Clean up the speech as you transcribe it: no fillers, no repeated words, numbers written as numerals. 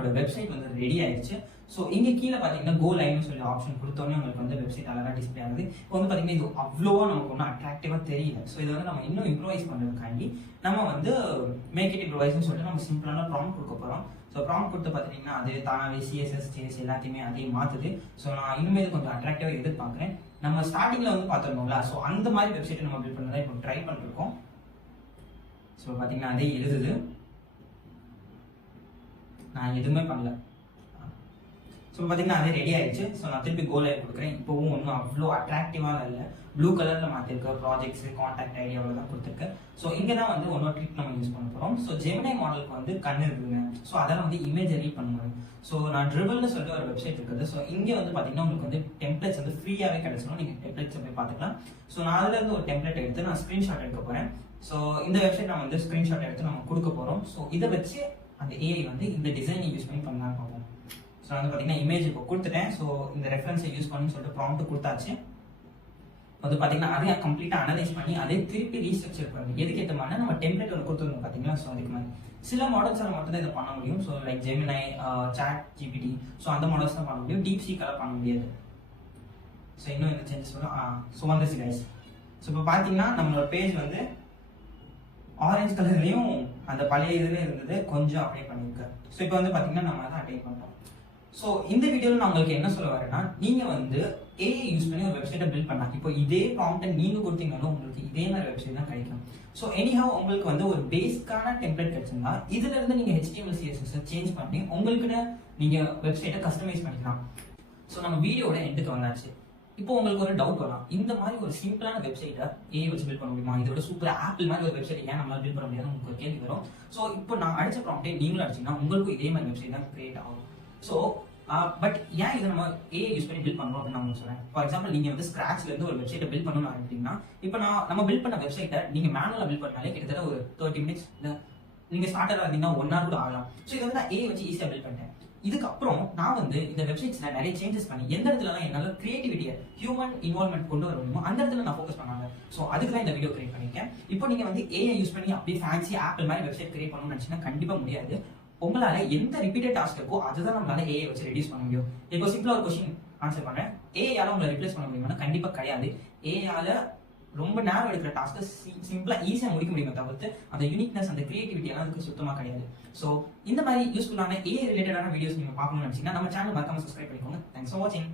நம்மளோட வெப்சைட் வந்து ரெடி ஆயிடுச்சு. ஸோ இங்கே கீழே பார்த்தீங்கன்னா கோ லைவ்னு சொல்லி ஆப்ஷன் கொடுத்தோன்னே உங்களுக்கு வந்து வெப்சைட் அழகாக டிஸ்பிளே ஆகுது. இப்போ வந்து பார்த்தீங்கன்னா இது அவ்வளோவா நமக்கு ஒன்றும் அட்ராக்டிவாக தெரியல. ஸோ இதை வந்து நம்ம இன்னும் இம்ப்ரூவைஸ் பண்ணுறதுக்காண்டி நம்ம வந்து மேக் இட் இம்ப்ரூவைஸ்னு சொல்லிட்டு நம்ம சிம்பிளான ப்ராம்ப்ட் கொடுக்க போகிறோம். ஸோ ப்ராம்ப்ட் கொடுத்து பார்த்தீங்கன்னா அது தானாகவே சிஎஸ்எஸ் ஜேஎஸ் எல்லாத்தையுமே அதே மாற்றுது. ஸோ நான் இனிமேல் கொஞ்சம் அட்ராக்டிவாக எதிர்பார்க்குறேன். நம்ம ஸ்டார்டிங்கில் வந்து பார்த்துருந்தோம்ல, ஸோ அந்த மாதிரி வெப்சைட்டை நம்ம பில்ட் பண்ணதான் இப்போ ட்ரை பண்ணிருக்கோம். ஸோ பார்த்தீங்கன்னா அதே எழுதுது, நான் எதுவுமே பண்ணல. ஸோ பார்த்தீங்கன்னா அதே ரெடி ஆயிடுச்சு. ஸோ நான் திருப்பி கோ லைவ் கொடுக்குறேன். இப்போவும் ஒன்றும் அவ்வளோ அட்ராக்டிவாக இல்லை, ப்ளூ கலரில் மாற்றிருக்க ப்ராஜெக்ட்ஸ் கான்டாக்ட் ஐடி அவ்வளோ தான் கொடுத்துருக்கேன். ஸோ இங்கே தான் வந்து ஒன்னொரு ட்ரிக் நம்ம யூஸ் பண்ண போகிறோம். ஸோ ஜெமினி மாடலுக்கு வந்து கண் இருக்குங்க. ஸோ அதெல்லாம் வந்து இமேஜ் ரீட் பண்ணுவாங்க. ஸோ நான் ட்ரிபிள்னு சொல்லிட்டு ஒரு வெப்சைட் இருக்குது. ஸோ இங்கே வந்து பார்த்தீங்கன்னா உங்களுக்கு வந்து டெம்ப்ளேட்ஸ் வந்து ஃப்ரீயாகவே கிடைச்சிடும். நீங்கள் டெம்ப்ளேட்ஸ் போய் பார்த்துக்கலாம். ஸோ நான் அதுலேருந்து ஒரு டெம்ப்ளேட் எடுத்து நான் ஸ்க்ரீன்ஷாட் எடுக்க போகிறேன். ஸோ இந்த வெப்சைட் நான் வந்து ஸ்க்ரீன்ஷாட் எடுத்து நம்ம கொடுக்க போகிறோம். ஸோ இதை வச்சு அந்த ஏஐ வந்து இந்த டிசைனை யூஸ் பண்ணி பண்ணலாம் பார்ப்போம். ஸோ வந்து பார்த்தீங்கன்னா இமேஜ் இப்போ கொடுத்துட்டேன். ஸோ இந்த ரெஃபரன்ஸை யூஸ் பண்ணி சொல்லிட்டு ப்ராம்ப்ட் கொடுத்தாச்சு. வந்து பார்த்தீங்கன்னா அதே கம்ப்ளீட்டாக அனலைஸ் பண்ணி அதே திருப்பி ரீஸ்ட்ரக்சர் பண்ணி எதுக்கேற்ற மாதிரி நம்ம டெம்ப்ளேட் ஒன்று கொடுத்துருந்தோம் பார்த்தீங்களா. ஸோ அதுக்கு மாதிரி சில மாடல்ஸால் மட்டும் தான் இதை பண்ண முடியும். So like Gemini, chat GPT, so அந்த மாடல்ஸ் தான் பண்ண முடியும். டீப் சீக்கெல்லாம் பண்ண முடியாது. ஸோ இன்னும் இந்த சேஞ்சஸ் வரும். ஸோ வந்துச்சு கைஸ். ஸோ இப்போ பார்த்தீங்கன்னா நம்மளோட பேஜ் வந்து ஆரஞ்சு கலர்லையும் அந்த பழைய இதுலேயும் இருந்தது, கொஞ்சம் அப்டேட் பண்ணியிருக்கேன். ஸோ இப்போ வந்து பார்த்தீங்கன்னா நம்ம அதை அப்டேட் பண்ணுறோம். ஸோ இந்த வீடியோவில் நான் உங்களுக்கு என்ன சொல்ல வரேன்னா, நீங்கள் வந்து ஏஐ யூஸ் பண்ணி ஒரு வெப்சைட்டை பில்ட் பண்ணலாம். இப்போ இதே ப்ராம்ப்டை நீங்கள் கொடுத்தீங்கனாலும் உங்களுக்கு இதே மாதிரி வெப்சைட் தான் கிடைக்கும். ஸோ எனிஹவ் உங்களுக்கு வந்து ஒரு பேஸ்க்கான டெம்ப்ளேட் கிடைச்சிருந்தா இதுல இருந்து நீங்கள் HTML CSS சேஞ்ச் பண்ணி உங்களுக்குன்னு நீங்கள் வெப்சைட்டை கஸ்டமைஸ் பண்ணிக்கலாம். ஸோ நம்ம வீடியோட எண்டுக்கு வந்தாச்சு. இப்போ உங்களுக்கு ஒரு டவுட் வரலாம், இந்த மாதிரி ஒரு சிம்பிளான வெப்சைட்டை ஏஐ வச்சு பில்ட் பண்ண முடியுமா? இதோட சூப்பர் ஆப்பிள் மாதிரி ஒரு வெப்சைட் ஏன் நம்மளால பில்ட் பண்ண முடியாது உங்களுக்கு ஒரு கேள்வி வரும். ஸோ இப்போ நான் அடிச்ச ப்ராம்ப்டே நீங்களும் அடிச்சீங்கன்னா உங்களுக்கும் இதே மாதிரி வெப்சைட் தான் கிரியேட் ஆகும். ஸோ பட் ஏன் இதை நம்ம ஏஐ யூஸ் பண்ணி பில்ட் பண்ணணும் அப்படின்னு நான் உங்களுக்கு சொல்றேன். ஃபார் எக்ஸாம்பிள் நீங்க வந்து ஸ்கிராச்ல இருந்து ஒரு வெப்சைட்டை பில்ட் பண்ணணும்னு ஆரம்பிச்சீங்கன்னா, இப்போ நம்ம பில்ட் பண்ண வெப்சைட்டை நீங்க மேனுவலா பில்ட் பண்ணாலே கிட்டத்தட்ட ஒரு 30 மினிட்ஸ் நீங்க ஸ்டார்டரா இருந்தீங்கன்னா 1 hour கூட ஆகலாம். ஸோ இதை வந்து நான் ஏஐ வச்சு ஈஸியா பில்ட் பண்ணிட்டேன். இதுக்கப்புறம் நான் வந்து இந்த வெப்சைட்ஸ்ல நிறைய சேஞ்சஸ் பண்ணி எந்த இடத்துலலாம் என்னால கிரியேட்டிவிட்டியை ஹியூமன் இன்வால்வ்மெண்ட் கொண்டு வர முடியுமோ அந்த இடத்துல நான் ஃபோக்கஸ் பண்ணாங்க. ஸோ அதுக்கு தான் இந்த வீடியோ கிரியேட் பண்ணிருக்கேன். இப்போ நீங்க வந்து ஏஐ யூஸ் பண்ணி அப்படியே ஃபேன்சி ஆப்பிள் மாதிரி வெப்சைட் கிரியேட் பண்ணணும்னு நினைச்சீங்கன்னா கண்டிப்பா முடியாது. உங்களால எந்த ரிப்பீட்டட் டாஸ்க் இருக்கோ அதுதான் நம்மளால ஏஐ வச்சு ரெடியூஸ் பண்ண முடியும். இப்போ சிம்பிளா ஒரு கொஸ்டின் ஆன்சர் பண்றேன், ஏஐயால உங்களை ரிப்ளேஸ் பண்ண முடியுமா? கண்டிப்பா கிடையாது. ஏஐயால ரொம்ப நேரம் எடுக்கிற டாஸ்க்கு சிம்பிளா ஈஸியா முடிக்க முடியுமே தவிர்த்து அந்த யூனிக்னஸ் அந்த கிரியேட்டிவிட்டி எல்லாம் அதுக்கு சுத்தமா கிடையாது. ஸோ இந்த மாதிரி யூஸ்ஃபுல்லான ஏஐ ரிலேட்டடான வீடியோஸ் நீங்க பார்க்கணும்னு நினைச்சீங்கன்னா நம்ம சேனல் மறக்காம சப்ஸ்கிரைப் பண்ணிக்கோங்க. தேங்க்ஸ் ஃபார் வாட்சிங்.